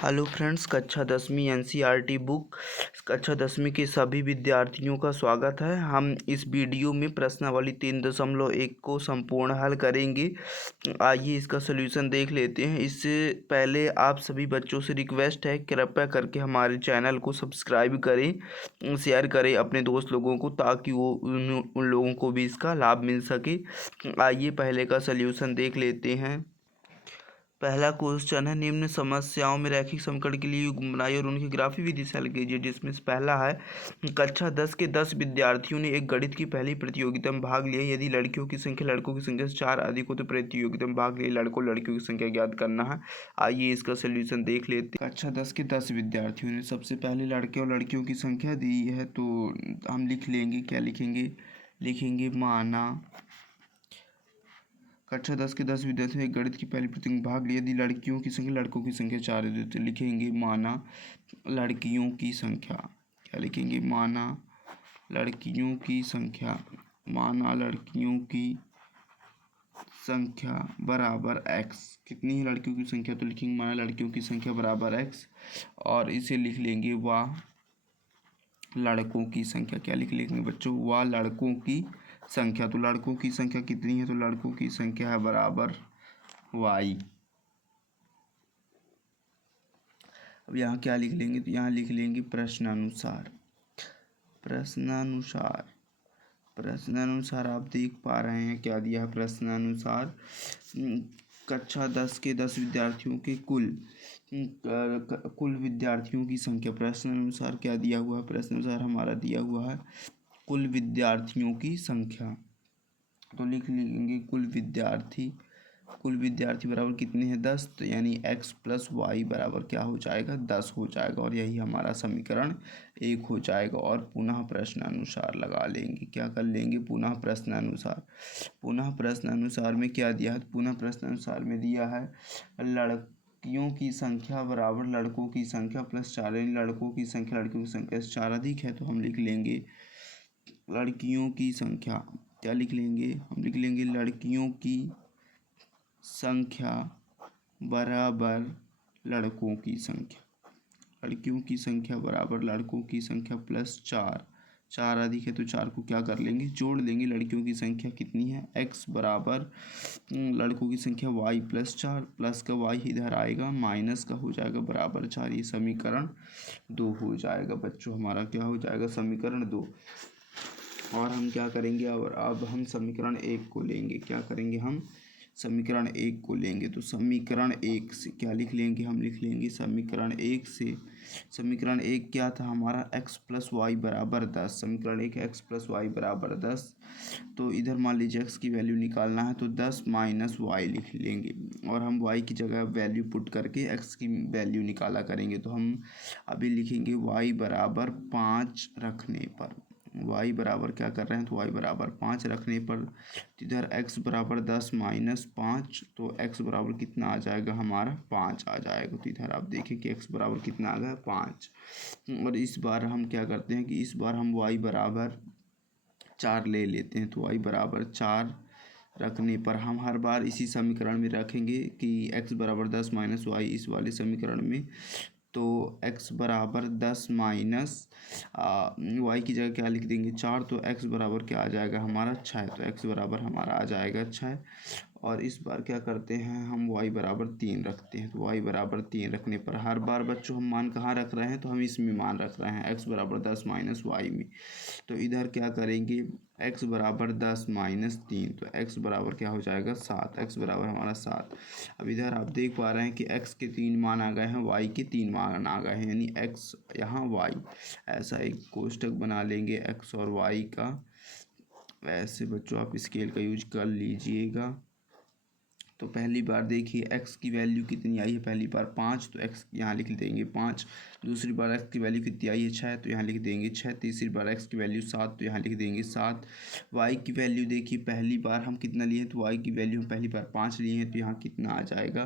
Hello friends, कक्षा 10वीं NCERT book कक्षा 10वीं के सभी विद्यार्थियों का स्वागत है। हम इस वीडियो में प्रश्नावली 3.1 को संपूर्ण हल करेंगे। आइए इसका सलूशन देख लेते हैं। इससे पहले आप सभी बच्चों से रिक्वेस्ट है, कृपया करके हमारे चैनल को सब्सक्राइब करें, शेयर करें अपने दोस्त लोगों को, ताकि वो उन लोगों को भी इसका लाभ मिल सके। आइए पहले का सलूशन देख लेते हैं। पहला क्वेश्चन है, निम्न समस्याओं में रैखिक समीकरण के लिए युग्म बनाइए और उनकी ग्राफी विधि से हल कीजिए। जिसमें से पहला है, कक्षा 10 के 10 विद्यार्थियों ने एक गणित की पहली प्रतियोगिता में भाग लिया। यदि लड़कियों की संख्या लड़कों की संख्या से 4 अधिक हो तो प्रतियोगिता में भाग लिए लड़कों लड़कियों की संख्या ज्ञात करना है। आइए इसका सोल्यूशन देख लेते हैं। कक्षा 10 के 10 विद्यार्थियों ने सबसे पहले लड़के और लड़कियों की संख्या दी है, तो हम लिख लेंगे, क्या लिखेंगे माना। कक्षा 10 के 10 विद्यार्थियों ने एक गणित की पहली प्रतियोगिता में भाग लिया। यदि लड़कियों की संख्या लड़कों की संख्या 4 है तो लिखेंगे माना लड़कियों की संख्या। क्या लिखेंगे? माना लड़कियों की संख्या। माना लड़कियों की संख्या बराबर x। कितनी है लड़कियों की संख्या? तो लिखेंगे माना लड़कियों की संख्या बराबर x, और इसे लिख लेंगे वाह लड़कों की संख्या। क्या लिख लेंगे बच्चों? वाह लड़कों की संख्या। तो लड़कों की संख्या कितनी है? तो लड़कों की संख्या है बराबर y। अब यहाँ क्या लिख लेंगे? तो यहाँ लिख लेंगे प्रश्नानुसार। प्रश्नानुसार आप देख पा रहे हैं क्या दिया है प्रश्नानुसार। कक्षा 10 के 10 विद्यार्थियों के कुल विद्यार्थियों की संख्या। प्रश्नानुसार क्या दिया हुआ है? प्रश्नानुसार हमारा दिया हुआ है कुल विद्यार्थियों की संख्या। तो लिख लेंगे कुल विद्यार्थी बराबर कितने हैं? 10। तो यानी x प्लस वाई बराबर क्या हो जाएगा? 10 हो जाएगा, और यही हमारा समीकरण 1 हो जाएगा। और पुनः प्रश्नानुसार लगा लेंगे। क्या कर लेंगे? पुनः प्रश्नानुसार में क्या दिया है? पुनः प्रश्नानुसार में दिया है लड़कियों की संख्या बराबर लड़कों की संख्या प्लस 4। यानी लड़कों की संख्या लड़कियों की संख्या से 4 अधिक है, तो हम लिख लेंगे लड़कियों की संख्या। क्या लिख लेंगे? हम लिख लेंगे लड़कियों की संख्या बराबर लड़कों की संख्या। लड़कियों की संख्या बराबर लड़कों की संख्या प्लस 4। 4 अधिक है तो 4 को क्या कर लेंगे? जोड़ लेंगे। लड़कियों की संख्या कितनी है? x बराबर लड़कों की संख्या y प्लस 4। प्लस का y इधर आएगा, माइनस का हो जाएगा बराबर 4। ये समीकरण 2 हो जाएगा बच्चों। हमारा क्या हो जाएगा? समीकरण 2। और हम क्या करेंगे? और अब हम समीकरण 1 को लेंगे। क्या करेंगे? हम समीकरण 1 को लेंगे। तो समीकरण 1 से क्या लिख लेंगे? हम लिख लेंगे समीकरण 1 से। समीकरण 1 क्या था हमारा? x प्लस वाई बराबर 10। समीकरण 1 x प्लस वाई बराबर 10। तो इधर मान लीजिए x की वैल्यू निकालना है, तो 10 माइनस वाई लिख लेंगे, और हम y की जगह वैल्यू पुट करके x की वैल्यू निकाला करेंगे। तो हम अभी लिखेंगे y बराबर 5 रखने पर। y बराबर क्या कर रहे हैं? तो y बराबर 5 रखने पर इधर x बराबर 10 माइनस 5, तो x बराबर कितना आ जाएगा हमारा? 5 आ जाएगा। तो इधर आप देखें कि x बराबर कितना आ गया? 5। और इस बार हम क्या करते हैं कि इस बार हम y बराबर 4 ले लेते हैं। तो y बराबर 4 रखने पर हम हर बार इसी समीकरण में रखेंगे कि x बराबर 10 माइनस वाई इस वाले समीकरण में। तो x बराबर 10 माइनस वाई की जगह क्या लिख देंगे? 4। तो x बराबर क्या आ जाएगा हमारा? 6। तो x बराबर हमारा आ जाएगा 6। और इस बार क्या करते हैं? हम y बराबर 3 रखते हैं। तो y बराबर 3 रखने पर हर बार बच्चों हम मान कहाँ रख रहे हैं? तो हम इसमें मान रख रहे हैं x बराबर 10 माइनस वाई में। तो इधर क्या करेंगे? x बराबर 10 माइनस 3। तो x बराबर क्या हो जाएगा? 7। x बराबर हमारा 7। अब इधर आप देख पा रहे हैं कि x के 3 मान आ गए हैं, y के 3 मान आ गए हैं, यानी x यहाँ y। ऐसा एक कोष्ठक बना लेंगे x और y का। ऐसे बच्चों आप स्केल का यूज कर लीजिएगा। तो पहली बार देखिए x की वैल्यू कितनी आई है? पहली बार 5, तो x यहाँ लिख देंगे 5। दूसरी बार x की वैल्यू कितनी आई है? 6, तो यहाँ लिख देंगे 6। तीसरी बार x की वैल्यू 7, तो यहाँ लिख देंगे 7। y की वैल्यू देखिए, पहली बार हम कितना लिए? तो y की वैल्यू हम पहली बार 5 लिए हैं, तो यहाँ कितना आ जाएगा?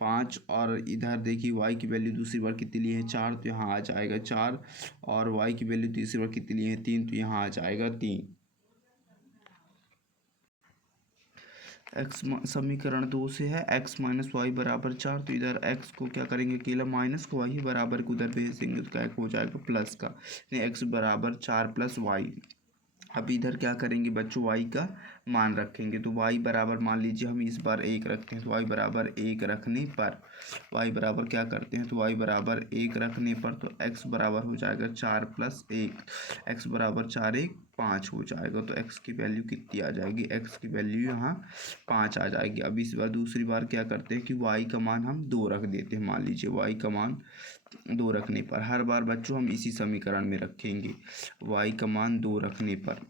5। और इधर देखिए y की वैल्यू दूसरी बार कितनी लिए हैं? 4, तो यहाँ आ जाएगा 4। और y की वैल्यू तीसरी बार कितनी लिए हैं? 3, तो यहाँ आ जाएगा 3। समीकरण 2 से है x माइनस वाई बराबर 4, तो इधर x को क्या करेंगे, अकेला माइनस को y बराबर को उधर भेज देंगे तो क्या हो जाएगा प्लस का, x बराबर 4 प्लस वाई। अब इधर क्या करेंगे बच्चों, y का मान रखेंगे, तो y बराबर मान लीजिए हम इस बार 1 रखते हैं, तो y बराबर 1 रखने पर y बराबर क्या करते हैं, तो y बराबर 1 रखने पर तो x बराबर हो जाएगा 4 प्लस 1, x बराबर 4 1 5 हो जाएगा। तो x की वैल्यू कितनी आ जाएगी, x की वैल्यू यहाँ 5 आ जाएगी। अब इस बार दूसरी बार क्या करते हैं कि y का मान हम 2 रख देते हैं, मान लीजिए y का मान 2 रखने पर, हर बार बच्चों हम इसी समीकरण में रखेंगे, y का मान 2 रखने पर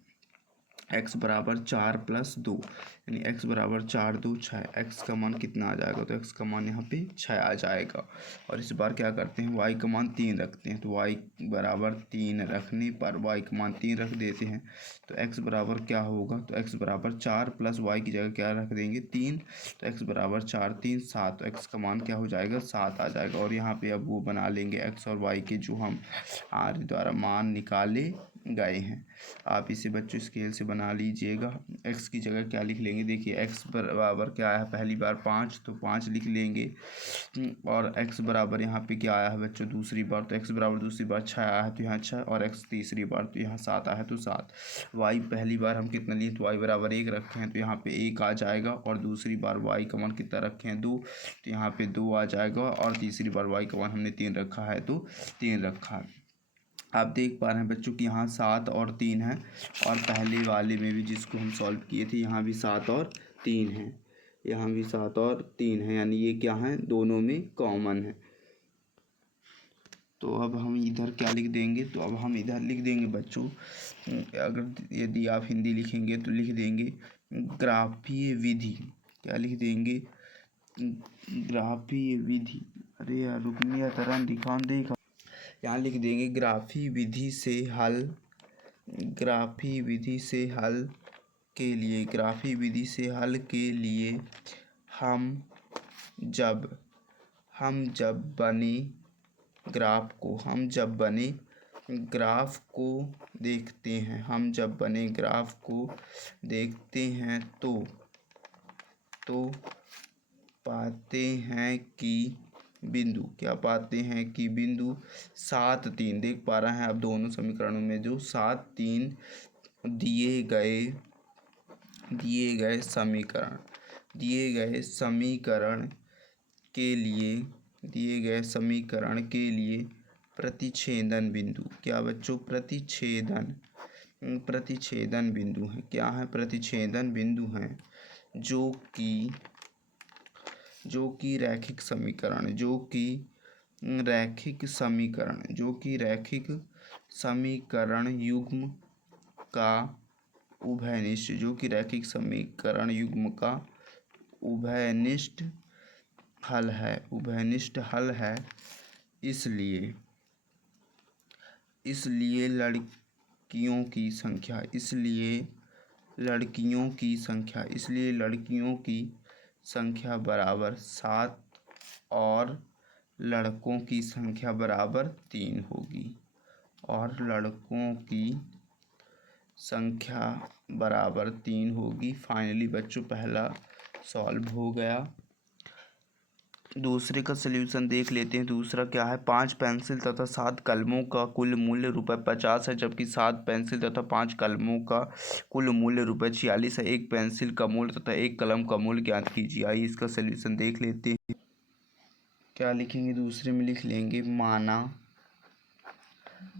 x बराबर 4 प्लस 2, यानी x बराबर 4 2 6, x का मान कितना आ जाएगा, तो x का मान यहाँ पे 6 आ जाएगा। और इस बार क्या करते हैं, y का मान 3 रखते हैं, तो y बराबर 3 रखने पर y का मान 3 रख देते हैं, तो x बराबर क्या होगा, तो x बराबर 4 प्लस y की जगह क्या रख देंगे 3, तो x बराबर 4 3 7, तो x का मान क्या हो जाएगा 7 आ जाएगा। और यहाँ पे अब वो बना लेंगे x और y के जो हम आर्य द्वारा मान निकाले गए हैं। आप इसे बच्चों स्केल से बना लीजिएगा। x की जगह क्या लिख लेंगे, देखिए x बराबर क्या आया है, पहली बार 5 तो 5 लिख लेंगे, और x बराबर यहाँ पे क्या आया है बच्चों दूसरी बार, तो x बराबर दूसरी बार 6 आया है तो यहाँ 6, और x तीसरी बार तो यहाँ 7 आया है तो 7। y पहली बार हम कितना लिए, तो y बराबर 1 रखे हैं तो यहाँ पे 1 आ जाएगा, और दूसरी बार y का मान कितना रखे हैं 2, तो यहाँ पे 2 आ जाएगा, और तीसरी बार y का मान हमने 3 रखा है तो 3 रखा है। आप देख पा रहे हैं बच्चों कि यहाँ 7 और 3 है, और पहले वाले में भी जिसको हम सॉल्व किए थे यहाँ भी 7 और 3 है, यहाँ भी 7 और 3 है, यानी ये क्या है दोनों में कॉमन है। तो अब हम इधर क्या लिख देंगे, तो अब हम इधर लिख देंगे बच्चों, अगर यदि आप हिंदी लिखेंगे तो लिख देंगे ग्राफीय विधि, क्या लिख देंगे ग्राफीय विधि, अरे यार रुकनी तरह दिखान देखा, यहाँ लिख देंगे ग्राफी विधि से हल, ग्राफी विधि से हल के लिए, ग्राफी विधि से हल के लिए हम जब बने ग्राफ को, हम जब बने ग्राफ को देखते हैं, हम जब बने ग्राफ को देखते हैं तो पाते हैं कि बिंदु, क्या पाते हैं कि बिंदु 7 3, देख पा रहे हैं आप दोनों समीकरणों में जो 7 3 दिए गए समीकरण, दिए गए समीकरण के लिए प्रतिच्छेदन बिंदु, क्या बच्चों प्रतिच्छेदन बिंदु है, क्या है प्रतिच्छेदन बिंदु हैं, जो कि रैखिक समीकरण युग्म का उभयनिष्ठ, जो कि रैखिक समीकरण युग्म का उभयनिष्ठ हल है, इसलिए लड़कियों की संख्या बराबर 7 और लड़कों की संख्या बराबर 3 होगी, और लड़कों की संख्या बराबर 3 होगी। फाइनली बच्चों पहला सॉल्व हो गया। दूसरे का सल्यूशन देख लेते हैं। दूसरा क्या है, 5 पेंसिल तथा 7 कलमों का कुल मूल्य ₹50 है, जबकि 7 पेंसिल तथा 5 कलमों का कुल मूल्य ₹46 है। एक पेंसिल का मूल्य तथा एक कलम का मूल्य ज्ञात कीजिए। आइए इसका सल्यूशन देख लेते हैं। क्या लिखेंगे, दूसरे में लिख लेंगे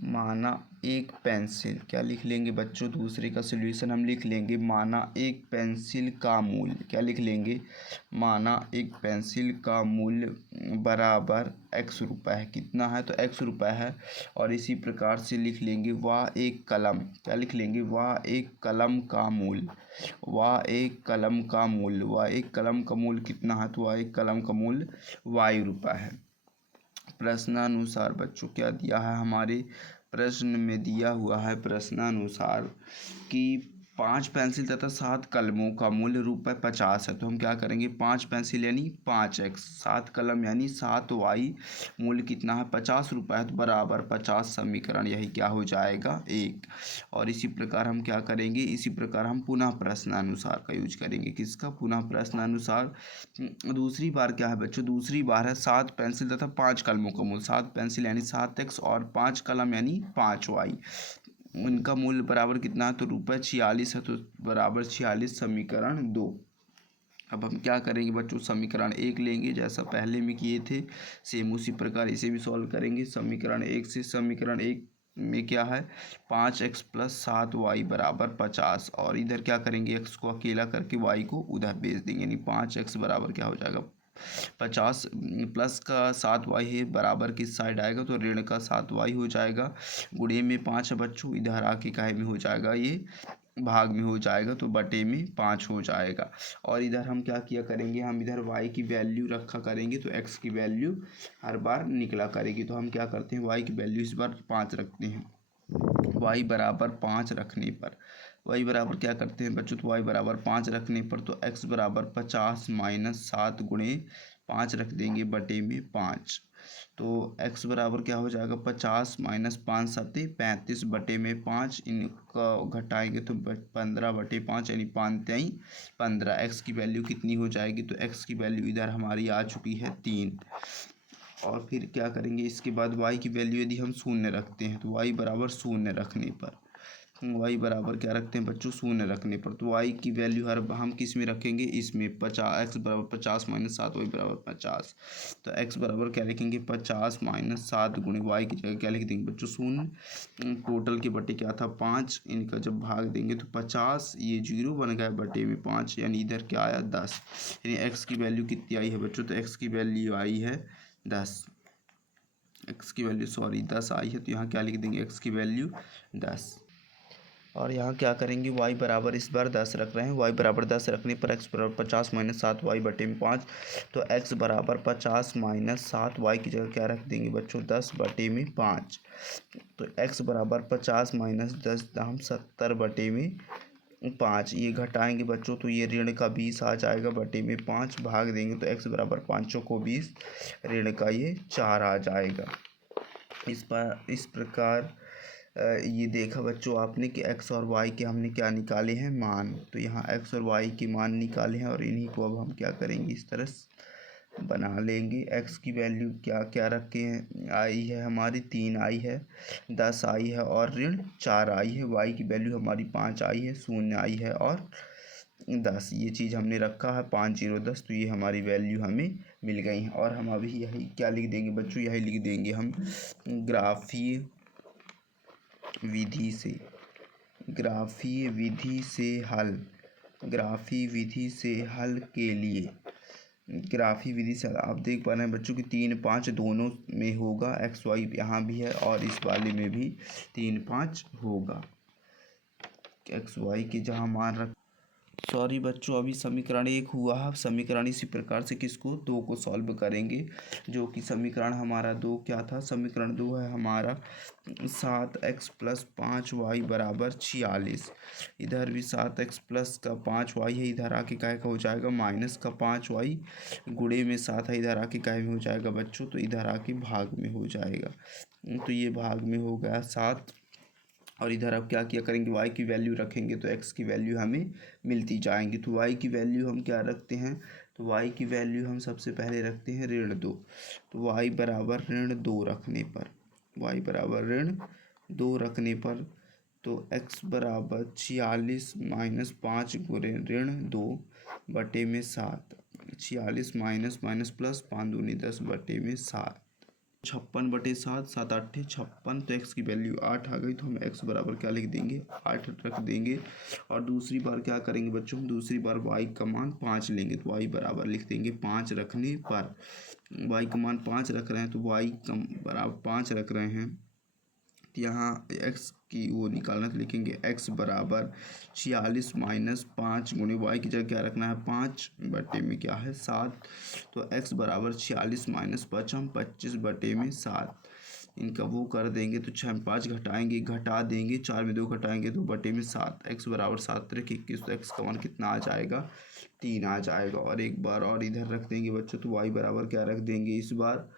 माना एक पेंसिल, क्या लिख लेंगे बच्चों, दूसरे का सल्यूशन हम लिख लेंगे माना एक पेंसिल का मूल्य, क्या लिख लेंगे माना एक पेंसिल का मूल्य बराबर x रुपये है, कितना है तो x रुपये है। और इसी प्रकार से लिख लेंगे वह एक कलम, क्या लिख लेंगे वह एक कलम का मूल्य, वह एक कलम का मूल्य कितना है, तो वह एक कलम का मूल्य y रुपये है। प्रश्नानुसार बच्चों क्या दिया है, हमारे प्रश्न में दिया हुआ है प्रश्नानुसार कि 5 पेंसिल तथा 7 कलमों का मूल्य ₹50 है, तो हम क्या करेंगे 5 पेंसिल यानी 5x, 7 कलम यानी 7y, मूल्य कितना है ₹50 है, तो बराबर 50 समीकरण यही क्या हो जाएगा 1। और इसी प्रकार हम क्या करेंगे, इसी प्रकार हम पुनः प्रश्नानुसार का यूज करेंगे। किसका, पुनः प्रश्नानुसार। दूसरी बार क्या है बच्चों, दूसरी बार है 7 पेंसिल तथा 5 कलमों का मूल्य, 7 पेंसिल यानी 7x और 5 कलम यानी 5y, उनका मूल्य बराबर कितना है, तो ₹46 है, तो बराबर 46 समीकरण 2। अब हम क्या करेंगे बच्चों, समीकरण 1 लेंगे जैसा पहले में किए थे, सेम उसी प्रकार इसे भी सॉल्व करेंगे। समीकरण 1 से, समीकरण 1 में क्या है 5x प्लस 7y बराबर 50, और इधर क्या करेंगे x को अकेला करके y को उधर भेज देंगे, यानी 5x बराबर क्या हो जाएगा 50, प्लस का 7y है बराबर किस साइड आएगा, तो ऋण का 7y हो जाएगा। गुणे में 5 है बच्चों, इधर आके काहे में हो जाएगा, ये भाग में हो जाएगा, तो बटे में 5 हो जाएगा। और इधर हम क्या किया करेंगे, हम इधर y की वैल्यू रखा करेंगे, तो x की वैल्यू हर बार निकला करेगी। तो हम क्या करते हैं, y की वैल्यू इस बार 5 रखते हैं। y बराबर 5 रखने पर y बराबर क्या करते हैं बच्चों, तो y बराबर 5 रखने पर तो x बराबर 50 माइनस 7 गुणे 5 रख देंगे बटे में 5, तो x बराबर क्या हो जाएगा 50 माइनस 5 सत्ते 35 बटे में 5, इनका घटाएंगे तो 15 बटे 5 यानी 5 तिहाई 15। x की वैल्यू कितनी हो जाएगी, तो x की वैल्यू इधर हमारी आ चुकी है 3। और फिर क्या करेंगे, इसके बाद y की वैल्यू यदि हम शून्य रखते हैं, तो y बराबर शून्य रखने पर, y बराबर क्या रखते हैं बच्चों, शून्य रखने पर, तो y की वैल्यू हर हम किस में रखेंगे, इसमें 50, x बराबर 50 माइनस 7 y बराबर 50, तो x बराबर क्या लिखेंगे 50 माइनस 7 गुणे y की जगह क्या लिख देंगे बच्चों शून्य, टोटल के बटे क्या था 5, इनका जब भाग देंगे तो 50, ये 0 बन गया बटे में 5, यानी इधर क्या आया 10, यानी x की वैल्यू कितनी आई है बच्चों, तो x की वैल्यू आई है 10, x की वैल्यू 10 आई है, तो यहाँ क्या लिख देंगे x की वैल्यू 10। और यहाँ क्या करेंगे, y बराबर इस बार 10 रख रहे हैं, y बराबर 10 रखने पर x बराबर 50 माइनस 7 वाई बटे में 5, तो x बराबर 50 माइनस 7 वाई की जगह क्या रख देंगे बच्चों 10 बटे में 5, तो x बराबर 50 माइनस 10 दाम 70 बटे में 5, ये घटाएंगे बच्चों तो ये ऋण का 20 आ जाएगा बटे में 5, भाग देंगे तो x बराबर 5 को 20, ऋण का ये 4 आ जाएगा। इस प्रकार ये देखा बच्चों आपने कि x और y के हमने क्या निकाले हैं मान, तो यहाँ x और y के मान निकाले हैं, और इन्हीं को अब हम क्या करेंगे इस तरह बना लेंगे। x की वैल्यू क्या क्या रखे हैं, आई है हमारी 3 आई है, 10 आई है और ऋण 4 आई है, y की वैल्यू हमारी 5 आई है, 0 आई है और 10, ये चीज़ हमने रखा है 5 0 10, तो ये हमारी वैल्यू हमें मिल गई है। और हम अभी यही क्या लिख देंगे बच्चों, यही लिख देंगे हम ग्राफीय विधि से, ग्राफीय विधि से हल, ग्राफीय विधि से हल के लिए, ग्राफीय विधि से आप देख पा रहे हैं बच्चों कि 3 5 दोनों में होगा, एक्स वाई यहाँ भी है और इस वाले में भी 3 5 होगा, एक्स वाई के जहाँ मान रख, सॉरी बच्चों अभी समीकरण 1 हुआ है, समीकरण इसी प्रकार से किसको 2 को सॉल्व करेंगे, जो कि समीकरण हमारा 2 क्या था, समीकरण 2 है हमारा 7x प्लस 5y बराबर 46, इधर भी 7x प्लस का 5y है, इधर आके क्या हो जाएगा माइनस का 5y, गुणे में 7 है, इधर आके क्या में हो जाएगा बच्चों, तो इधर आके भाग में हो जाएगा, तो ये भाग में हो गया 7, और इधर अब क्या किया करेंगे y की वैल्यू रखेंगे तो x की वैल्यू हमें मिलती जाएंगी, तो y की वैल्यू हम क्या रखते हैं, तो y की वैल्यू हम सबसे पहले रखते हैं ऋण 2, तो y बराबर ऋण 2 रखने पर, y बराबर ऋण 2 रखने पर तो x बराबर 46 माइनस 5 गुणे ऋण 2 बटे में 7, 46 माइनस माइनस प्लस 5 दूनी 10 बटे में 7, 56 बटे 7, 7 8 56, तो x की वैल्यू 8 आ गई, तो हम x बराबर क्या लिख देंगे 8 रख देंगे। और दूसरी बार क्या करेंगे बच्चों, हम दूसरी बार y का मान 5 लेंगे, तो y बराबर लिख देंगे 5 रखने पर, y का मान 5 रख रहे हैं तो y का बराबर 5 रख रहे हैं, तो यहाँ x की वो निकालना, तो लिखेंगे x बराबर 46 माइनस 5 गुणे y की जगह क्या रखना है 5 बटे में क्या है 7, तो x बराबर 46 माइनस 5 हम 25 बटे में 7, इनका वो कर देंगे तो 6 में 5 घटाएंगे, घटा देंगे, 4 में 2 घटाएंगे तो बटे में 7। x बराबर 7 त्रिक 21 तो x का मान कितना आ जाएगा 3 आ जाएगा। और एक बार और इधर रख देंगे बच्चों, तो y बराबर क्या रख देंगे, इस बार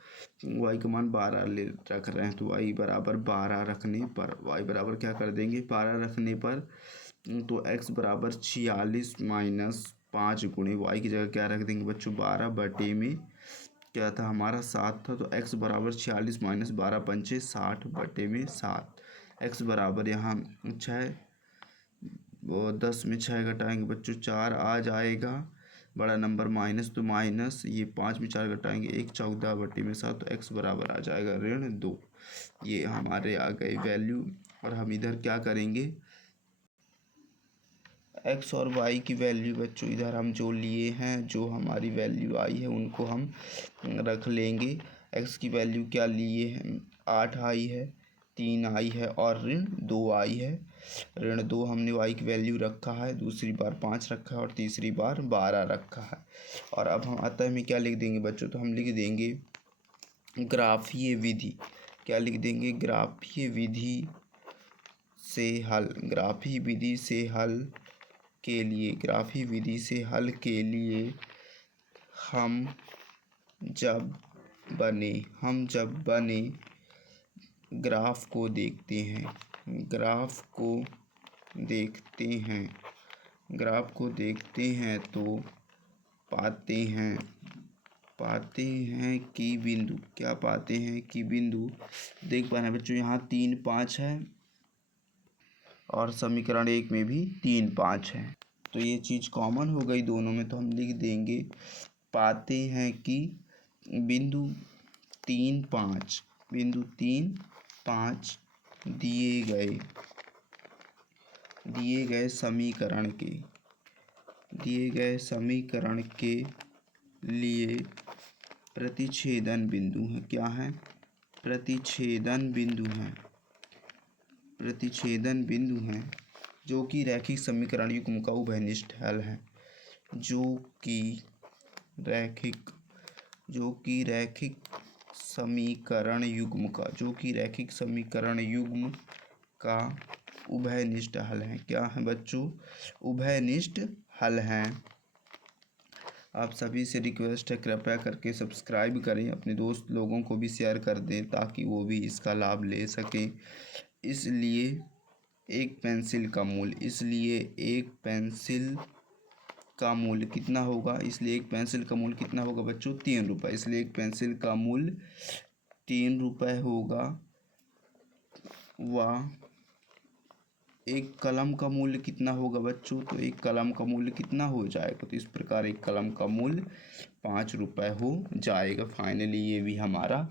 y का मान 12 ले रख रहे हैं तो y बराबर 12 रखने पर y बराबर क्या कर देंगे 12 रखने पर तो x बराबर 46 माइनस 5 गुणे y की जगह क्या रख देंगे बच्चों 12 बटे में क्या था हमारा 7 था, तो x बराबर 46 माइनस 12 पंचे 60 बटे में 7। x बराबर यहाँ 6 वो 10 में 6 घटाएंगे बच्चों 4 आ जाएगा, बड़ा नंबर माइनस तो माइनस, ये 5 में 4 घटाएंगे 1 14 बटे में 7, तो x बराबर आ जाएगा -2। ये हमारे आ गए वैल्यू। और हम इधर क्या करेंगे, x और y की वैल्यू बच्चों इधर हम जो लिए हैं, जो हमारी वैल्यू आई है उनको हम रख लेंगे। x की वैल्यू क्या लिए हैं 8 आई है, 3 आई है और -2 आई है। -2 हमने y की वैल्यू रखा है, दूसरी बार 5 रखा है और तीसरी बार 12 रखा है। और अब हम अतः में क्या लिख देंगे बच्चों, तो हम लिख देंगे ग्राफीय विधि। क्या लिख देंगे, ग्राफीय विधि से हल। ग्राफीय विधि से हल के लिए, ग्राफीय विधि से हल के लिए हम जब बने ग्राफ को देखते हैं, ग्राफ को देखते हैं तो पाते हैं कि बिंदु, क्या पाते हैं कि बिंदु, देख पा रहे हैं बच्चों यहाँ 3 5 है और समीकरण 1 में भी 3 5 है, तो ये चीज़ कॉमन हो गई दोनों में, तो हम लिख देंगे पाते हैं कि बिंदु 3 5 दिए गए समीकरण के लिए प्रतिच्छेदन बिंदु है। क्या है, प्रतिच्छेदन बिंदु हैं जो कि रैखिक समीकरण युग्म का उभयनिष्ठ हल है, जो कि रैखिक समीकरण युग्म का उभयनिष्ठ हल है। क्या है बच्चों, उभयनिष्ठ हल हैं। आप सभी से रिक्वेस्ट है कृपया करके सब्सक्राइब करें, अपने दोस्त लोगों को भी शेयर कर दें ताकि वो भी इसका लाभ ले सकें। इसलिए एक पेंसिल का मूल्य कितना होगा, इसलिए एक पेंसिल का मूल्य कितना होगा बच्चों 3 रुपये, इसलिए एक पेंसिल का मूल्य 3 रुपये होगा। व एक कलम का मूल्य कितना होगा बच्चों, तो एक कलम का मूल्य कितना हो जाएगा, तो इस प्रकार एक कलम का मूल्य 5 रुपये हो जाएगा। फाइनली ये भी हमारा